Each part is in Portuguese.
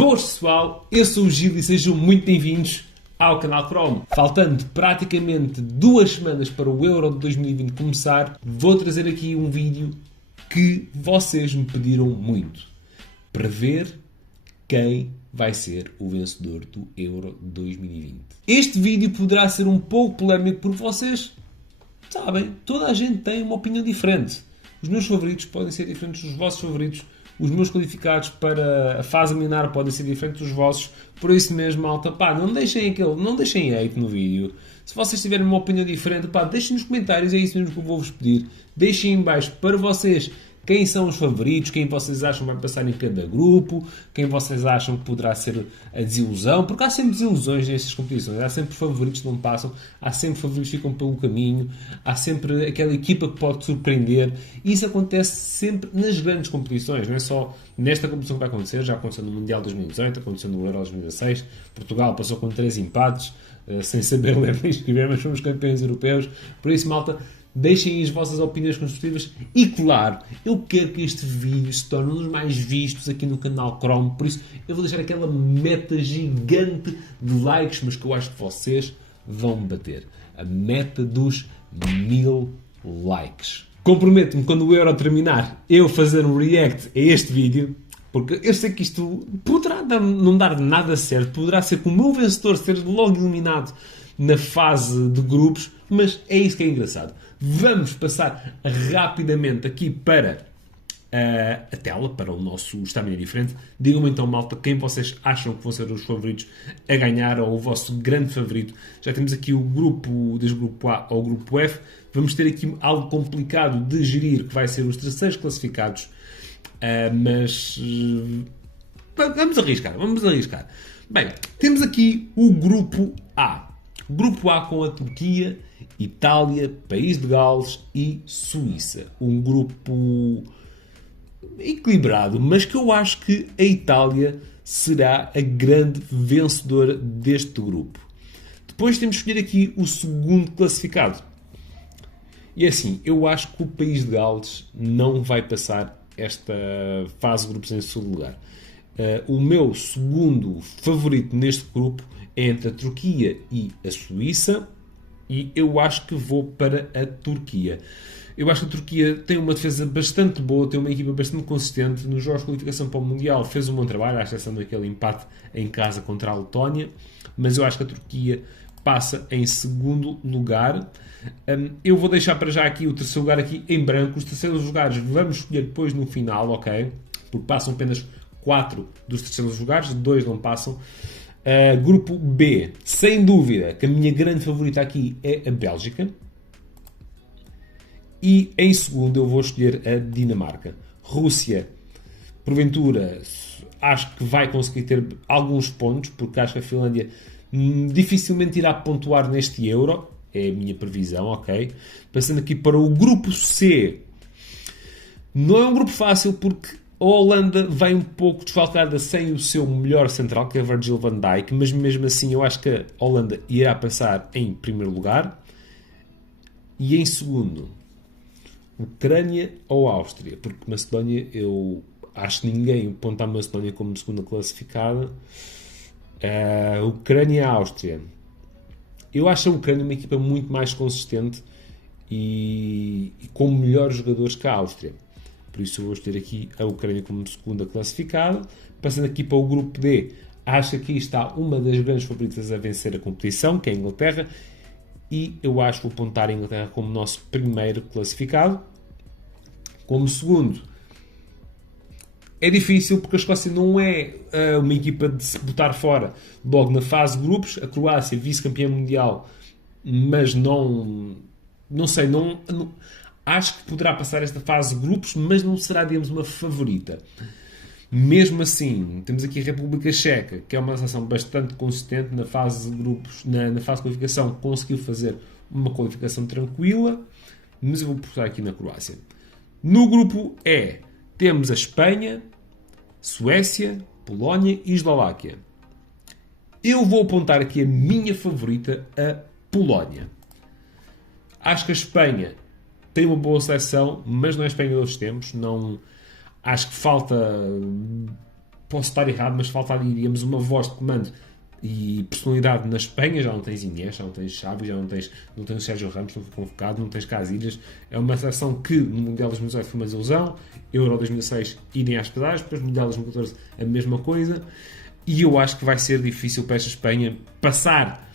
Boas pessoal, eu sou o Gil e sejam muito bem-vindos ao canal Chrome. Faltando praticamente 2 semanas para o Euro de 2020 começar, vou trazer aqui um vídeo que vocês me pediram muito. Prever quem vai ser o vencedor do Euro de 2020. Este vídeo poderá ser um pouco polémico porque vocês sabem, toda a gente tem uma opinião diferente. Os meus favoritos podem ser diferentes dos vossos favoritos. Os meus qualificados para a fase eliminar podem ser diferentes dos vossos. Por isso mesmo, malta, pá, não deixem hate no vídeo. Se vocês tiverem uma opinião diferente, pá, deixem nos comentários, é isso mesmo que eu vou-vos pedir. Deixem em baixo para vocês quem são os favoritos, quem vocês acham que vai passar em cada grupo, quem vocês acham que poderá ser a desilusão, porque há sempre desilusões nestas competições, há sempre favoritos que não passam, há sempre favoritos que ficam pelo caminho, há sempre aquela equipa que pode surpreender, e isso acontece sempre nas grandes competições, não é só nesta competição que vai acontecer, já aconteceu no Mundial 2018, aconteceu no Euro 2016, Portugal passou com 3 empates, sem saber ler nem escrever, mas fomos campeões europeus, por isso, malta, deixem as vossas opiniões construtivas e, claro, eu quero que este vídeo se torne um dos mais vistos aqui no canal Chrome, por isso eu vou deixar aquela meta gigante de likes, mas que eu acho que vocês vão bater. A meta dos 1000 likes. Comprometo-me, quando o Euro terminar, eu fazer um react a este vídeo, porque eu sei que isto poderá não dar nada certo, poderá ser que o meu vencedor ser logo eliminado na fase de grupos, mas é isso que é engraçado. Vamos passar rapidamente aqui para a tela, para o nosso Estamina Diferente. Digam-me então, malta, quem vocês acham que vão ser os favoritos a ganhar, ou o vosso grande favorito. Já temos aqui o grupo, desde o grupo A ao grupo F. Vamos ter aqui algo complicado de gerir, que vai ser os terceiros classificados. Mas vamos arriscar. Bem, temos aqui o grupo A. Grupo A com a Turquia, Itália, País de Gales e Suíça. Um grupo equilibrado, mas que eu acho que a Itália será a grande vencedora deste grupo. Depois temos de escolher aqui o segundo classificado. E assim, eu acho que o País de Gales não vai passar esta fase de grupos em segundo lugar. O meu segundo favorito neste grupo é entre a Turquia e a Suíça, e eu acho que vou para a Turquia. Eu acho que a Turquia tem uma defesa bastante boa, tem uma equipa bastante consistente. Nos jogos de qualificação para o Mundial fez um bom trabalho, à exceção daquele empate em casa contra a Letónia, mas eu acho que a Turquia passa em segundo lugar. Eu vou deixar para já aqui o terceiro lugar aqui em branco. Os terceiros lugares vamos escolher depois no final, ok? Porque passam apenas 4 dos terceiros lugares, 2 não passam. Grupo B, sem dúvida que a minha grande favorita aqui é a Bélgica, e em segundo eu vou escolher a Dinamarca. Rússia, porventura, acho que vai conseguir ter alguns pontos, porque acho que a Finlândia dificilmente irá pontuar neste Euro, é a minha previsão, ok? Passando aqui para o grupo C, não é um grupo fácil porque a Holanda vai um pouco desfalcada sem o seu melhor central, que é Virgil van Dijk, mas mesmo assim eu acho que a Holanda irá passar em primeiro lugar. E em segundo, Ucrânia ou Áustria? Porque Macedónia, eu acho que ninguém aponta a Macedónia como segunda classificada. Ucrânia e Áustria. Eu acho a Ucrânia uma equipa muito mais consistente e com melhores jogadores que a Áustria. Por isso eu vou escolher aqui a Ucrânia como segunda classificada. Passando aqui para o grupo D, acho que aqui está uma das grandes favoritas a vencer a competição, que é a Inglaterra. E eu acho que vou apontar a Inglaterra como nosso primeiro classificado. Como segundo, é difícil porque a Escócia não é uma equipa de se botar fora logo na fase de grupos. A Croácia, vice-campeã mundial, mas não sei, acho que poderá passar esta fase de grupos, mas não será, digamos, uma favorita. Mesmo assim, temos aqui a República Checa, que é uma seleção bastante consistente na fase de grupos, na fase de qualificação, conseguiu fazer uma qualificação tranquila, mas eu vou postar aqui na Croácia. No grupo E, temos a Espanha, Suécia, Polónia e Eslováquia. Eu vou apontar aqui a minha favorita, a Polónia. Acho que a Espanha tem uma boa seleção, mas não é a Espanha dos tempos. Não, acho que falta posso estar errado, mas falta ali, digamos, uma voz de comando e personalidade na Espanha. Já não tens Iniesta, já não tens Xavi, já não tens o Sérgio Ramos, não foi convocado, não tens Casillas. É uma seleção que no Mundial 2018 foi uma desilusão, Euro 2006 irem às pedaços, depois no Mundial 2014 a mesma coisa, e eu acho que vai ser difícil para esta Espanha passar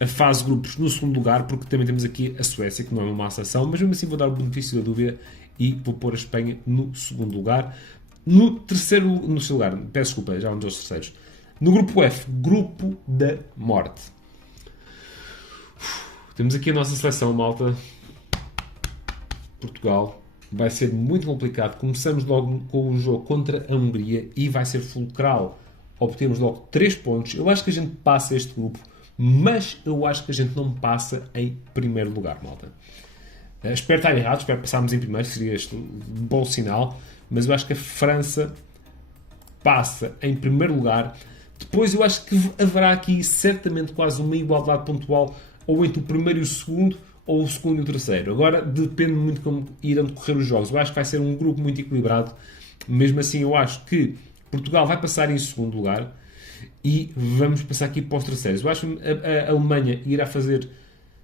a fase de grupos no segundo lugar, porque também temos aqui a Suécia, que não é uma má seleção, mas mesmo assim vou dar o benefício da dúvida e vou pôr a Espanha no segundo lugar. No terceiro lugar, peço desculpa, já vamos aos terceiros. No grupo F, grupo da morte. Temos aqui a nossa seleção, malta. Portugal. Vai ser muito complicado. Começamos logo com o jogo contra a Hungria e vai ser fulcral. Obtemos logo 3 pontos. Eu acho que a gente passa este grupo, mas eu acho que a gente não passa em primeiro lugar, malta. Espero estar errado, espero passarmos em primeiro, seria este um bom sinal, mas eu acho que a França passa em primeiro lugar. Depois eu acho que haverá aqui certamente quase uma igualdade pontual, ou entre o primeiro e o segundo, ou o segundo e o terceiro. Agora depende muito de como irão decorrer os jogos. Eu acho que vai ser um grupo muito equilibrado. Mesmo assim, eu acho que Portugal vai passar em segundo lugar e vamos passar aqui para os terceiros. Eu acho que a Alemanha irá fazer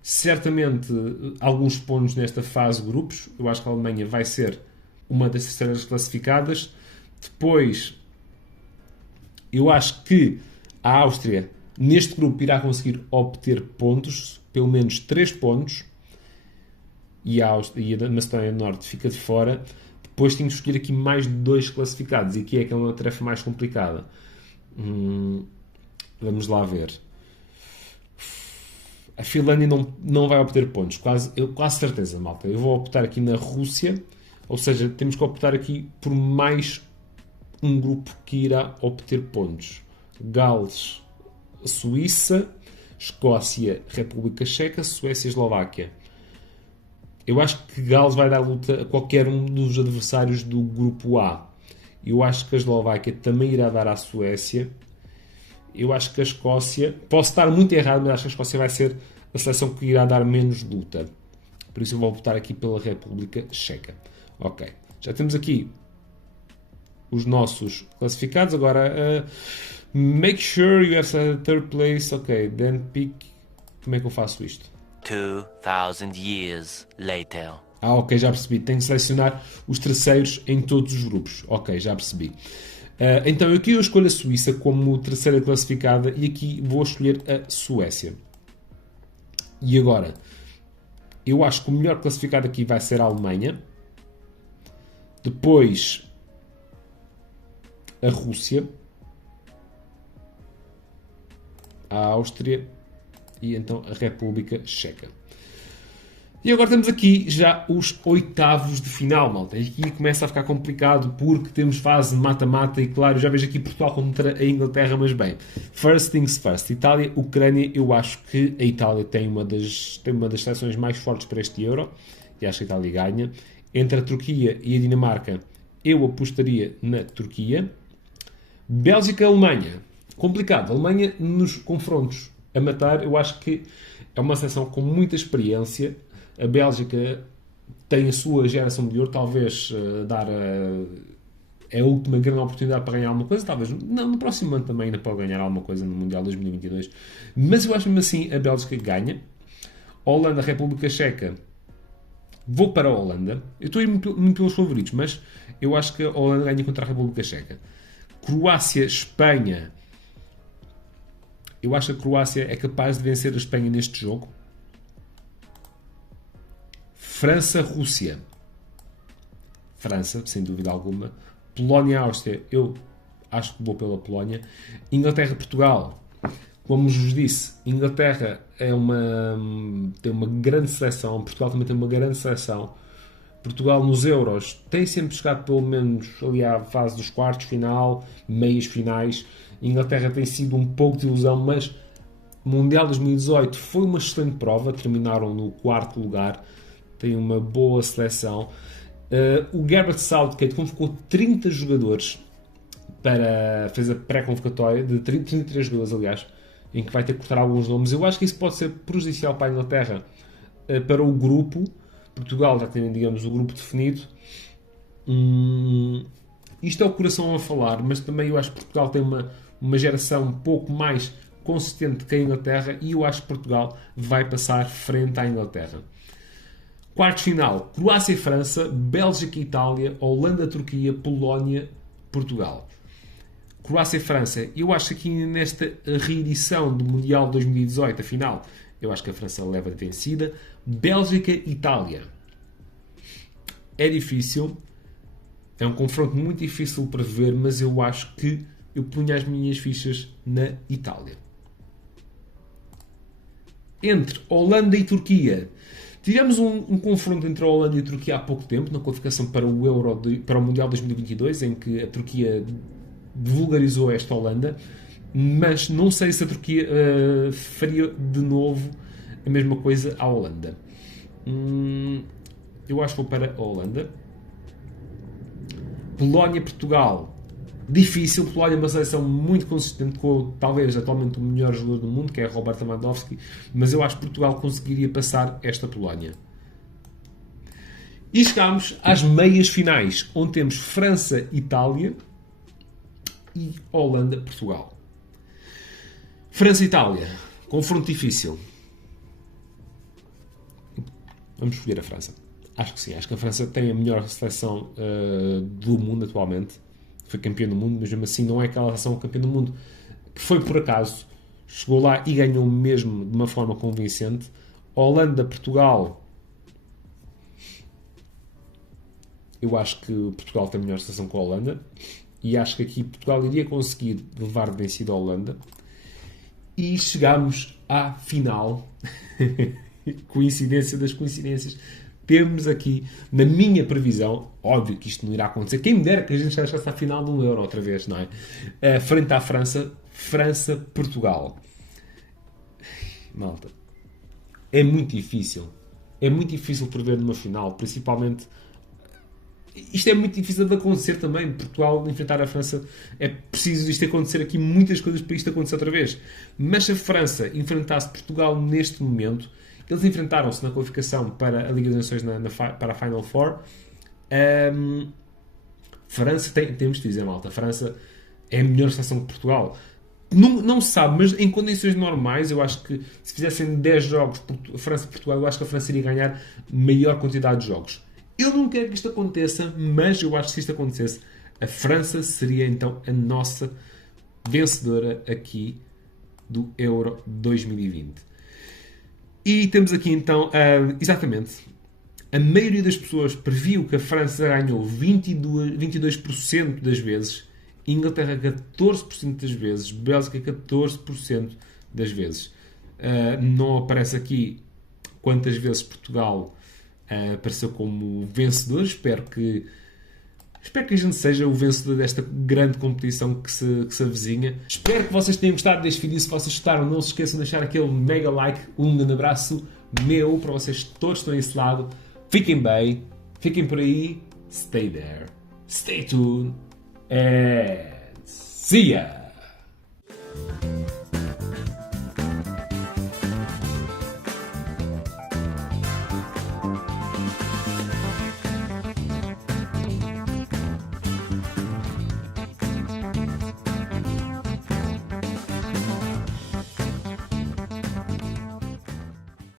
certamente alguns pontos nesta fase de grupos. Eu acho que a Alemanha vai ser uma das terceiras classificadas. Depois, eu acho que a Áustria, neste grupo, irá conseguir obter pontos, pelo menos 3 pontos, e a Macedónia do Norte fica de fora. Depois tenho que escolher aqui mais 2 classificados, e aqui é que é uma tarefa mais complicada. Vamos lá ver. A Finlândia não vai obter pontos, quase certeza, malta. Eu vou optar aqui na Rússia, ou seja, temos que optar aqui por mais um grupo que irá obter pontos. Gales, Suíça, Escócia, República Checa, Suécia e Eslováquia. Eu acho que Gales vai dar luta a qualquer um dos adversários do grupo A. Eu acho que a Eslováquia também irá dar à Suécia. Eu acho que a Escócia... Posso estar muito errado, mas acho que a Escócia vai ser a seleção que irá dar menos luta. Por isso eu vou optar aqui pela República Checa. Ok. Já temos aqui os nossos classificados. Agora, make sure you have a third place. Ok, then pick... Como é que eu faço isto? 2000 years later. Ok, já percebi. Tenho que selecionar os terceiros em todos os grupos. Ok, já percebi. Então, aqui eu escolho a Suíça como terceira classificada e aqui vou escolher a Suécia. E agora, eu acho que o melhor classificado aqui vai ser a Alemanha. Depois, a Rússia. A Áustria. E então a República Checa. E agora temos aqui já os oitavos de final, malta. E aqui começa a ficar complicado porque temos fase de mata-mata e, claro, já vejo aqui Portugal contra a Inglaterra, mas bem. First things first. Itália, Ucrânia, eu acho que a Itália tem uma das seleções mais fortes para este Euro. E acho que a Itália ganha. Entre a Turquia e a Dinamarca, eu apostaria na Turquia. Bélgica, Alemanha. Complicado. A Alemanha nos confrontos a matar, eu acho que é uma seleção com muita experiência. A Bélgica tem a sua geração melhor, talvez dar a última grande oportunidade para ganhar alguma coisa, talvez no próximo ano também ainda pode ganhar alguma coisa no Mundial 2022, mas eu acho mesmo assim a Bélgica ganha. Holanda, República Checa, vou para a Holanda. Eu estou a ir muito pelos favoritos, mas eu acho que a Holanda ganha contra a República Checa. Croácia, Espanha, eu acho que a Croácia é capaz de vencer a Espanha neste jogo. França, Rússia. França, sem dúvida alguma. Polónia, Áustria. Eu acho que vou pela Polónia. Inglaterra, Portugal. Como vos disse, Inglaterra tem uma grande seleção. Portugal também tem uma grande seleção. Portugal nos Euros tem sempre chegado pelo menos ali à fase dos quartos, final, meias finais. Inglaterra tem sido um pouco de ilusão, mas o Mundial 2018 foi uma excelente prova. Terminaram no 4º lugar. Tem uma boa seleção. O Gareth Southgate convocou 30 jogadores fez a pré-convocatória, de 33 jogadores, aliás, em que vai ter que cortar alguns nomes. Eu acho que isso pode ser prejudicial para a Inglaterra, para o grupo. Portugal já tem, digamos, o grupo definido. Isto é o coração a falar, mas também eu acho que Portugal tem uma geração um pouco mais consistente que a Inglaterra e eu acho que Portugal vai passar frente à Inglaterra. Quartos final, Croácia e França, Bélgica e Itália, Holanda, Turquia, Polónia, Portugal. Croácia e França, eu acho que aqui nesta reedição do Mundial 2018, afinal, eu acho que a França leva de vencida. Bélgica e Itália. É difícil, é um confronto muito difícil para ver, mas eu acho que eu punha as minhas fichas na Itália. Entre Holanda e Turquia. Tivemos um confronto entre a Holanda e a Turquia há pouco tempo, na qualificação para o Mundial 2022, em que a Turquia vulgarizou esta Holanda, mas não sei se a Turquia faria de novo a mesma coisa à Holanda. Eu acho que vou para a Holanda. Polónia-Portugal. Difícil. Polónia é uma seleção muito consistente com talvez atualmente o melhor jogador do mundo, que é Robert Lewandowski, mas eu acho que Portugal conseguiria passar esta Polónia. E chegámos às meias finais, onde temos França-Itália e Holanda-Portugal. França-Itália. Confronto difícil. Vamos escolher a França. Acho que sim. Acho que a França tem a melhor seleção do mundo atualmente. Foi campeã do mundo, mas mesmo assim não é aquela seleção campeã do mundo que foi por acaso. Chegou lá e ganhou mesmo de uma forma convincente. Holanda-Portugal. Eu acho que Portugal tem a melhor seleção com a Holanda. E acho que aqui Portugal iria conseguir levar de vencida a Holanda. E chegámos à final. Coincidência das coincidências. Temos aqui, na minha previsão, óbvio que isto não irá acontecer. Quem me dera que a gente chegasse à final de 1 Euro outra vez, não é? Frente à França, França-Portugal. Malta, é muito difícil. É muito difícil prever numa final, principalmente. Isto é muito difícil de acontecer também. Portugal enfrentar a França, é preciso isto acontecer aqui, muitas coisas para isto acontecer outra vez. Mas se a França enfrentasse Portugal neste momento, eles enfrentaram-se na qualificação para a Liga das Nações para a Final Four. França, temos de dizer, malta, a França é a melhor seleção que Portugal. Não se sabe, mas em condições normais, eu acho que se fizessem 10 jogos França-Portugal, eu acho que a França iria ganhar maior quantidade de jogos. Eu não quero que isto aconteça, mas eu acho que se isto acontecesse, a França seria então a nossa vencedora aqui do Euro 2020. E temos aqui então, exatamente, a maioria das pessoas previu que a França ganhou 22% das vezes, Inglaterra 14% das vezes, Bélgica 14% das vezes. Não aparece aqui quantas vezes Portugal apareceu como vencedor. Espero que a gente seja o vencedor desta grande competição que se avizinha. Espero que vocês tenham gostado deste vídeo. Se vocês gostaram, não se esqueçam de deixar aquele mega like. Um grande abraço meu para vocês todos que estão desse lado. Fiquem bem, fiquem por aí. Stay there, stay tuned, and see ya!